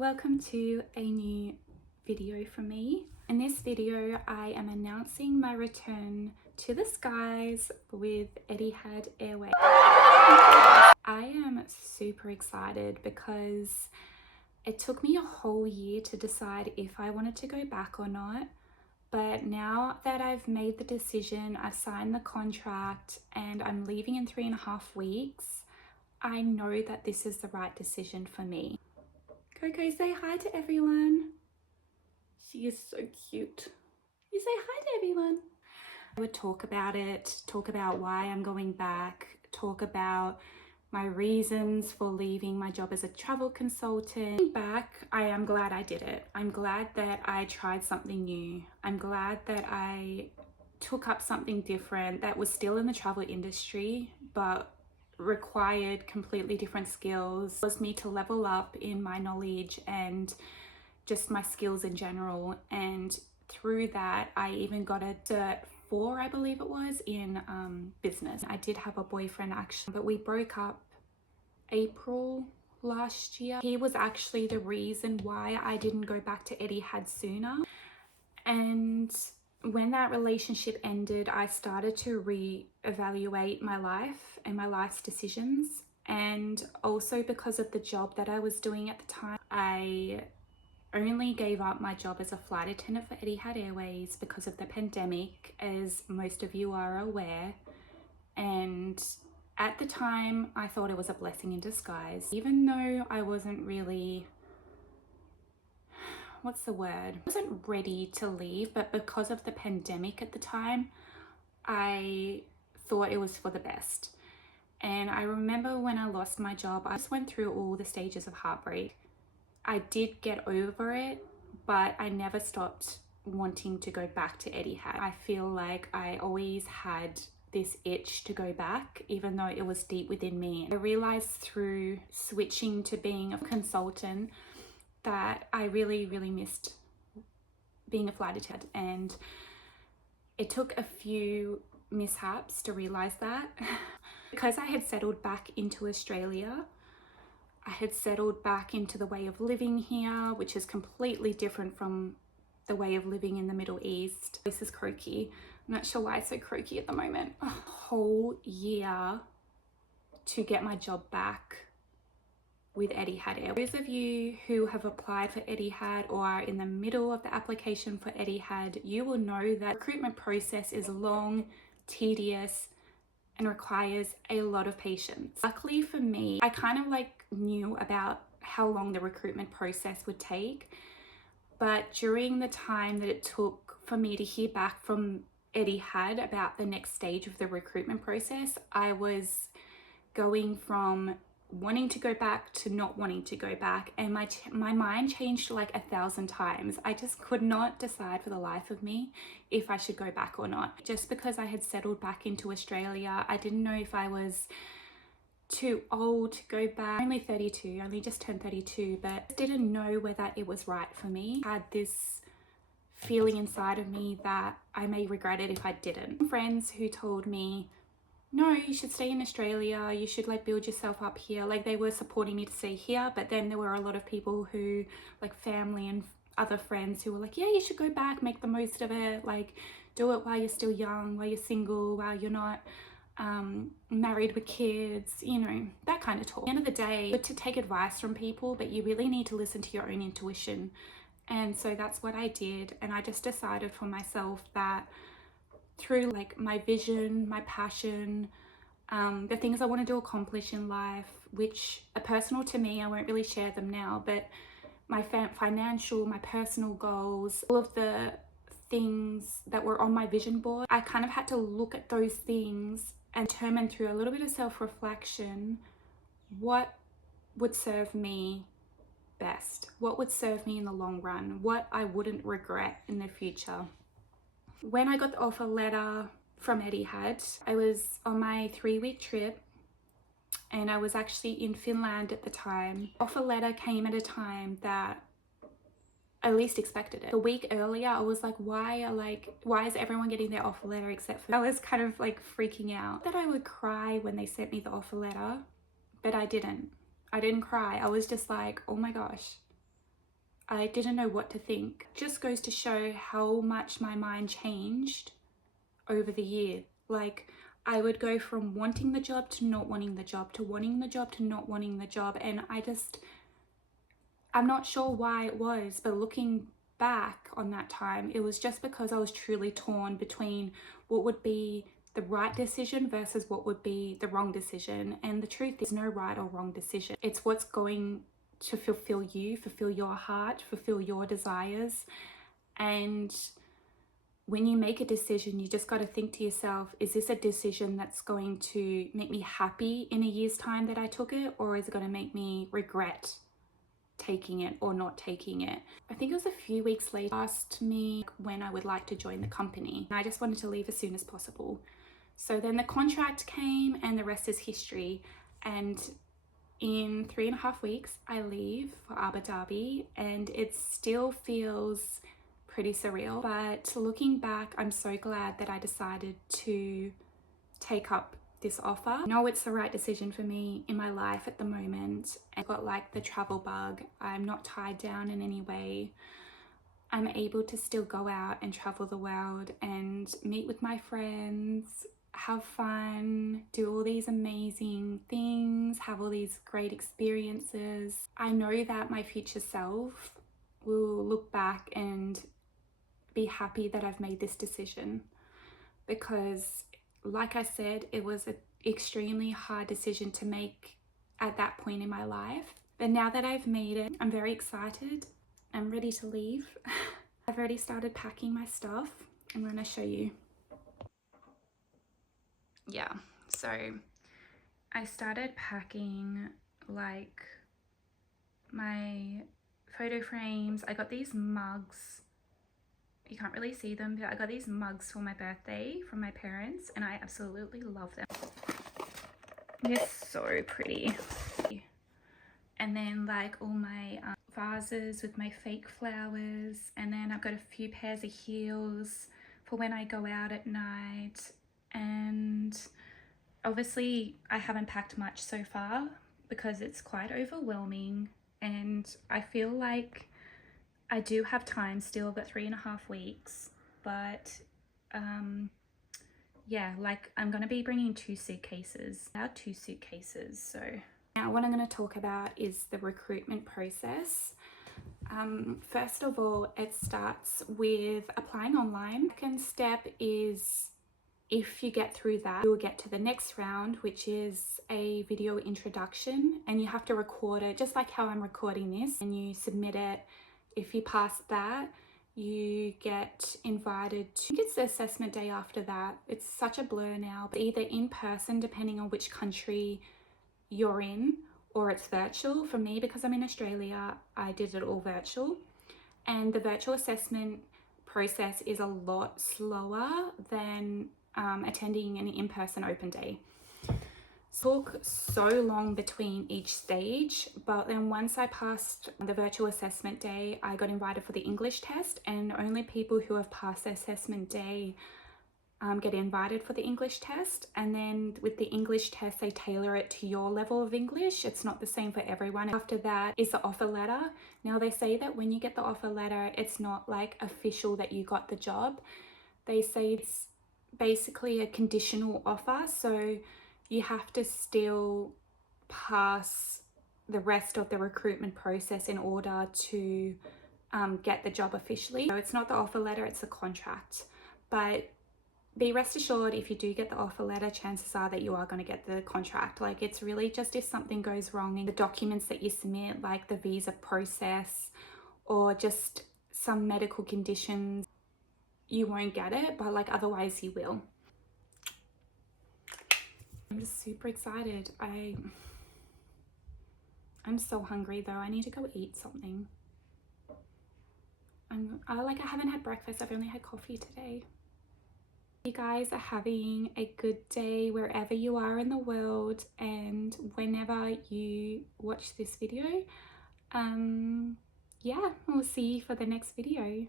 Welcome to a new video from me. In this video, I am announcing my return to the skies with Etihad Airways. I am super excited because it took me a whole year to decide if I wanted to go back or not. But now that I've made the decision, I've signed the contract and I'm leaving in 3.5 weeks, I know that this is the right decision for me. Coco, say hi to everyone. She is so cute. You say hi to everyone. I would talk about it, talk about why I'm going back, talk about my reasons for leaving my job as a travel consultant. Back, I am glad I did it. I'm glad that I tried something new. I'm glad that I took up something different that was still in the travel industry, but required completely different skills. It was me to level up in my knowledge and just my skills in general. And through that, I even got a Cert 4, I believe it was, in business. I did have a boyfriend actually, but we broke up April last year. He was actually the reason why I didn't go back to Etihad sooner. And when that relationship ended, I started to re-evaluate my life and my life's decisions. And also because of the job that I was doing at the time, I only gave up my job as a flight attendant for Etihad Airways because of the pandemic, as most of you are aware. And at the time, I thought it was a blessing in disguise. Even though I wasn't really, what's the word? I wasn't ready to leave, but because of the pandemic at the time, I thought it was for the best. And I remember when I lost my job, I just went through all the stages of heartbreak. I did get over it, but I never stopped wanting to go back to Etihad. I feel like I always had this itch to go back, even though it was deep within me. I realized through switching to being a consultant that I really missed being a flight attendant, and it took a few mishaps to realize that. Because I had settled back into Australia, I had settled back into the way of living here, which is completely different from the way of living in the Middle East. This is croaky. I'm not sure why it's so croaky at the moment. A whole year to get my job back with Etihad Airways. Those of you who have applied for Etihad or are in the middle of the application for Etihad, you will know that the recruitment process is long, tedious, and requires a lot of patience. Luckily for me, I kind of knew about how long the recruitment process would take, but during the time that it took for me to hear back from Etihad about the next stage of the recruitment process, I was going from wanting to go back to not wanting to go back, and my mind changed like 1,000 times. I just could not decide for the life of me if I should go back or not. Just because I had settled back into Australia, I didn't know if I was too old to go back. I'm only 32, only just turned 32, but didn't know whether it was right for me. I had this feeling inside of me that I may regret it if I didn't. Friends who told me, no, you should stay in Australia, you should build yourself up here. They were supporting me to stay here, but then there were a lot of people who, family and other friends, who were like, yeah, you should go back, make the most of it, do it while you're still young, while you're single, while you're not married with kids, that kind of talk. At the end of the day, good to take advice from people, but you really need to listen to your own intuition. And so that's what I did, and I just decided for myself that through my vision, my passion, the things I wanted to accomplish in life, which are personal to me, I won't really share them now, but my financial, my personal goals, all of the things that were on my vision board, I kind of had to look at those things and determine through a little bit of self-reflection what would serve me best, what would serve me in the long run, what I wouldn't regret in the future. When I got the offer letter from Etihad, I was on my 3-week trip, and I was actually in Finland at the time. The offer letter came at a time that I least expected it. A week earlier, I was like, why is everyone getting their offer letter except for me? I was kind of freaking out. That I would cry when they sent me the offer letter, but I didn't. I didn't cry. I was just like, oh my gosh, I didn't know what to think. Just goes to show how much my mind changed over the year. Like, I would go from wanting the job to not wanting the job, to wanting the job to not wanting the job. And I'm not sure why it was, but looking back on that time, it was just because I was truly torn between what would be the right decision versus what would be the wrong decision. And the truth is, no right or wrong decision. It's what's going to fulfill you, fulfill your heart, fulfill your desires. And when you make a decision, you just got to think to yourself, is this a decision that's going to make me happy in a year's time that I took it, or is it going to make me regret taking it or not taking it? I think it was a few weeks later, asked me when I would like to join the company. And I just wanted to leave as soon as possible. So then the contract came and the rest is history. And in 3.5 weeks, I leave for Abu Dhabi, and it still feels pretty surreal. But looking back, I'm so glad that I decided to take up this offer. I know it's the right decision for me in my life at the moment. I've got like the travel bug. I'm not tied down in any way. I'm able to still go out and travel the world and meet with my friends, have fun, do all these amazing things, have all these great experiences. I know that my future self will look back and be happy that I've made this decision, because like I said, it was an extremely hard decision to make at that point in my life. But now that I've made it, I'm very excited. I'm ready to leave. I've already started packing my stuff. I'm going to show you. Yeah, so I started packing like my photo frames. I got these mugs. You can't really see them, but I got these mugs for my birthday from my parents, and I absolutely love them. They're so pretty. And then like all my vases with my fake flowers, and then I've got a few pairs of heels for when I go out at night. And obviously I haven't packed much so far because it's quite overwhelming, and I feel like I do have time still. I've got 3.5 weeks, but yeah, like I'm gonna be bringing 2 suitcases, so now what I'm going to talk about is the recruitment process. First of all, it starts with applying online. Second step is, if you get through that, you'll get to the next round, which is a video introduction, and you have to record it just like how I'm recording this, and you submit it. If you pass that, you get invited to, I think it's the assessment day after that. It's such a blur now, but either in person, depending on which country you're in, or it's virtual. For me, because I'm in Australia, I did it all virtual. And the virtual assessment process is a lot slower than attending an in-person open day. It took so long between each stage, but then once I passed the virtual assessment day, I got invited for the English test, and only people who have passed the assessment day get invited for the English test. And then with the English test, they tailor it to your level of English. It's not the same for everyone. After that is the offer letter. Now they say that when you get the offer letter, it's not like official that you got the job. They say it's basically a conditional offer, so you have to still pass the rest of the recruitment process in order to get the job officially. So it's not the offer letter, it's the contract. But be rest assured, if you do get the offer letter, chances are that you are going to get the contract. Like, it's really just if something goes wrong in the documents that you submit, like the visa process or just some medical conditions, you won't get it, but like otherwise you will. I'm just super excited. I'm so hungry though. I need to go eat something. I haven't had breakfast. I've only had coffee today. You guys are having a good day wherever you are in the world, and whenever you watch this video. Yeah, we'll see you for the next video.